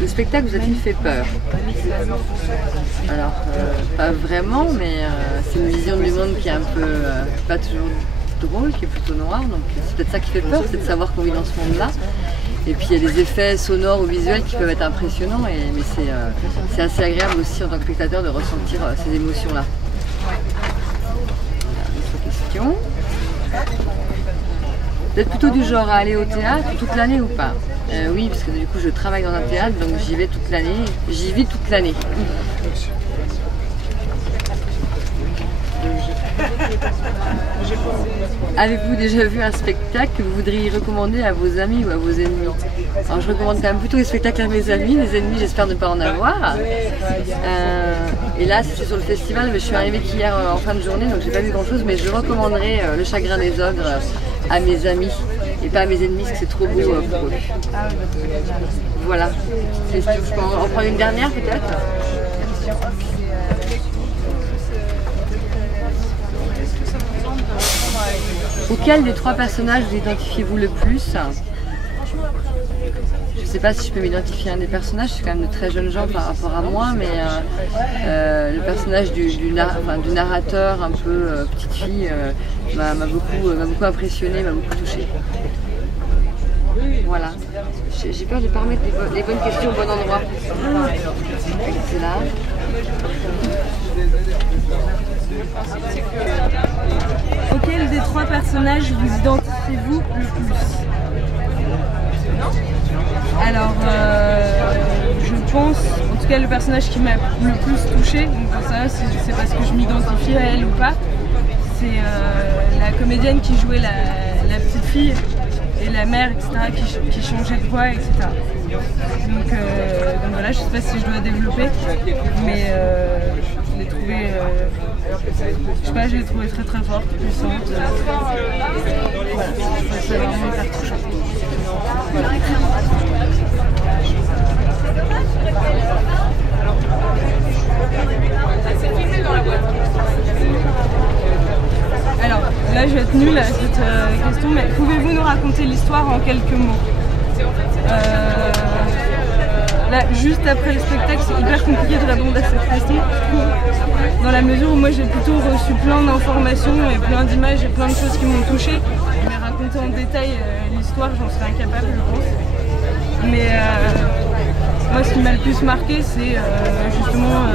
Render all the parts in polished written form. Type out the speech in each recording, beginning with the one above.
Le spectacle vous a-t-il fait peur? Alors, pas vraiment, mais c'est une vision du monde qui est un peu, pas toujours drôle, qui est plutôt noire, donc c'est peut-être ça qui fait peur, c'est de savoir qu'on vit dans ce monde-là. Et puis il y a des effets sonores ou visuels qui peuvent être impressionnants, mais c'est assez agréable aussi en tant que spectateur de ressentir ces émotions-là. Autre question. Vous êtes plutôt du genre à aller au théâtre toute l'année ou pas? Oui, parce que du coup je travaille dans un théâtre, donc j'y vais toute l'année, j'y vis toute l'année. Avez-vous déjà vu un spectacle que vous voudriez recommander à vos amis ou à vos ennemis? Alors je recommande quand même plutôt les spectacles à mes amis, les ennemis j'espère ne pas en avoir. Et là c'est sur le festival, mais je suis arrivée qu'hier en fin de journée, donc j'ai pas vu grand chose, mais je recommanderais Le Chagrin des Ogres à mes amis et pas à mes ennemis parce que c'est trop beau pour eux. Voilà. Je peux en prendre une dernière peut-être? Auquel des trois personnages vous identifiez-vous le plus? Je ne sais pas si je peux m'identifier à un des personnages, je suis quand même de très jeunes gens par rapport à moi, mais le personnage du narrateur, un peu petite fille, m'a beaucoup impressionné, m'a beaucoup touchée. Voilà. J'ai peur de ne pas remettre les bonnes questions au bon endroit. C'est là. Auquel des trois personnages vous identifiez-vous le plus? Alors, je pense, en tout cas le personnage qui m'a le plus touchée, donc ça c'est parce que je m'identifie à elle ou pas, c'est la comédienne qui jouait la petite fille et la mère, etc., qui changeait de voix, etc. Donc voilà, je sais pas si je dois développer, mais je l'ai trouvée, je sais pas, je l'ai trouvée très très forte, puissante. Voilà, ça m'a vraiment hyper touchant. Alors là je vais être nulle à cette question, mais pouvez-vous nous raconter l'histoire en quelques mots? Là, juste après le spectacle, c'est hyper compliqué de répondre à cette question, dans la mesure où moi j'ai plutôt reçu plein d'informations et plein d'images et plein de choses qui m'ont touchée. Mais raconter en détail l'histoire, j'en serais incapable, je pense. Mais moi, ce qui m'a le plus marqué, c'est justement,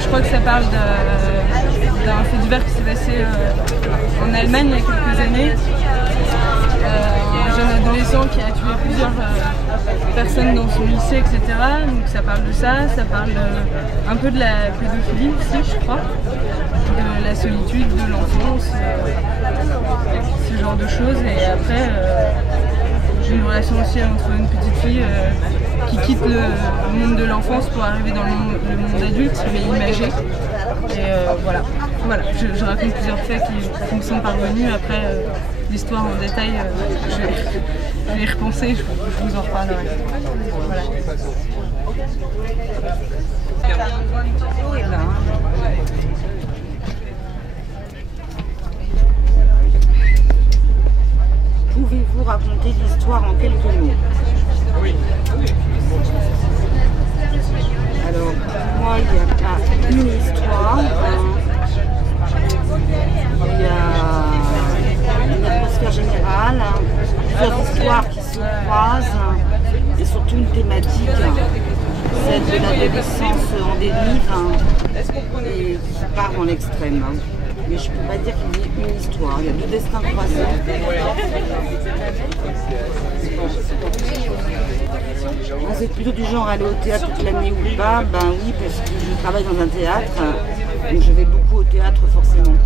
je crois que ça parle d'un fait divers qui s'est passé en Allemagne il y a quelques années. Un jeune adolescent qui a tué plusieurs personnes dans son lycée, etc. Donc ça parle de ça, ça parle un peu de la pédophilie aussi, je crois, de la solitude, de l'enfance, ce genre de choses. Et après, j'ai une relation aussi entre une petite fille qui quitte le monde de l'enfance pour arriver dans le monde adulte, mais imagée. Et voilà, je raconte plusieurs faits qui me sont parvenus. Après, l'histoire en détail, je vais y repenser, je vous en reparlerai. Voilà. Pouvez-vous raconter l'histoire en quelques mots? Oui. Alors, moi, il n'y a pas une histoire. Il y a une atmosphère générale, plusieurs histoires qui se croisent et surtout une thématique, celle de l'adolescence en dérive et qui part dans l'extrême. Mais je ne peux pas dire qu'il y ait une histoire, il y a deux destins croisés. Vous êtes plutôt du genre à aller au théâtre toute l'année ou pas? Ben oui, parce que je travaille dans un théâtre, donc je vais beaucoup au théâtre forcément.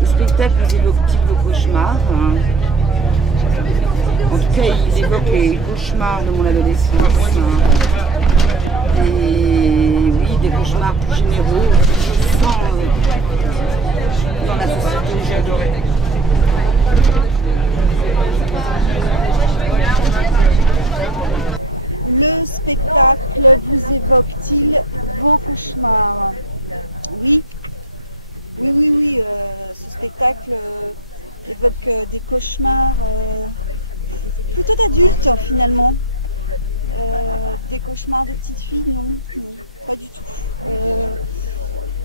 Le spectacle vous évoque-t-il vos cauchemars? évoque les cauchemars de mon adolescence. Et oui, des cauchemars plus généraux que je sens dans la société aujourd'hui. Le spectacle vous évoque-t-il qu'en cauchemar? Oui, ce spectacle évoque des cauchemars plutôt d'adultes finalement. Des cauchemars de petites filles, non, pas du tout.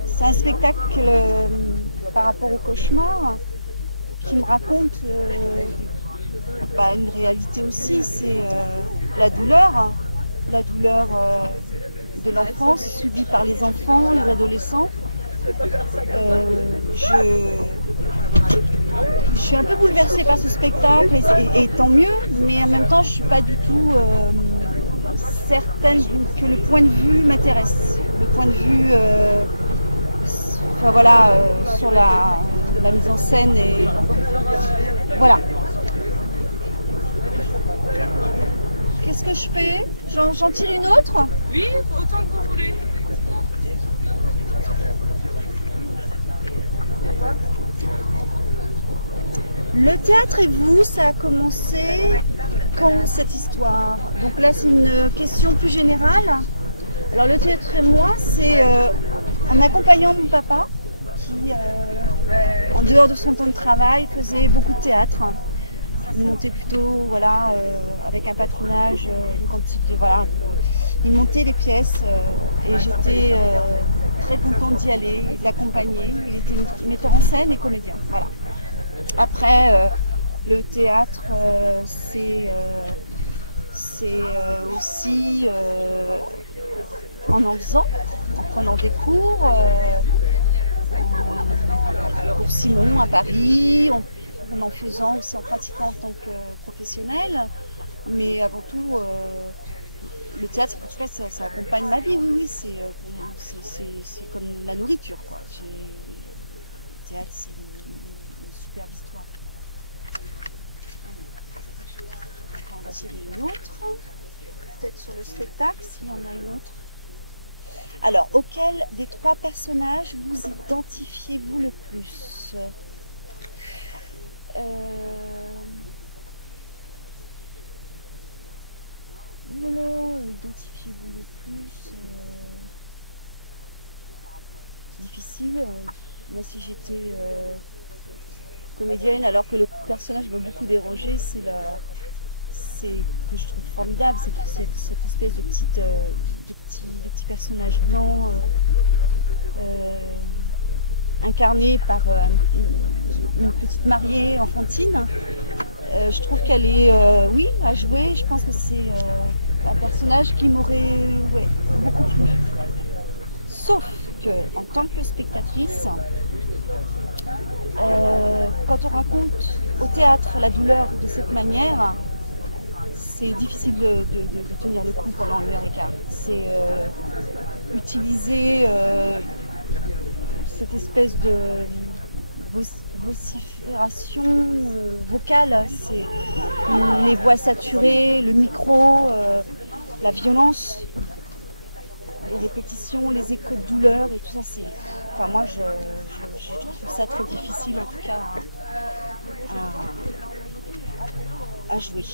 C'est un spectacle par rapport au cauchemar qui me raconte une réalité aussi, c'est la douleur de l'enfance subie par les enfants, les adolescents. Je suis un peu bouleversée par ce spectacle et tant mieux, mais en même temps je ne suis pas du tout certaine que le point de vue m'intéresse. Le point de vue sur la mise en scène et voilà. Qu'est-ce que je fais? J'en tire une autre? Oui, autant que vous voulez. Le théâtre et vous, ça a commencé quand cette histoire? Donc là, c'est une question plus générale. Alors, le théâtre et moi, c'est un accompagnant du papa qui, en dehors de son temps de travail, faisait beaucoup de théâtre. Il montait plutôt avec un patronage, il montait les pièces et j'étais très contente d'y aller, l'accompagner. Il était metteur en scène et collecteur. Voilà. Après, le théâtre, c'est aussi en faisant des cours, aussi à Paris, en faisant, c'est en pratiquant en tant que professionnel, mais avant tout, le théâtre, ça accompagne ma vie, oui, c'est ma nourriture. Alors, auquel des trois personnages vous identifiez-vous le plus? Alors que le personnage que beaucoup dérangé, c'est je trouve formidable, c'est cette espèce de petit personnage blanc incarné par une petite mariée enfantine. Je trouve qu'elle est, oui, à jouer. Je pense que c'est un personnage qui m'aurait beaucoup plu. Sauf que, en tant que spectatrice, quand on rencontre au théâtre la douleur de cette manière, c'est difficile de tenir le coup un peu à l'écart. C'est utiliser cette espèce de vocifération vocale, les voix saturées, le micro, la violence, les répétitions, les échos de douleur, tout ça, c'est. Enfin, moi, je trouve ça très difficile en tout cas à jouer.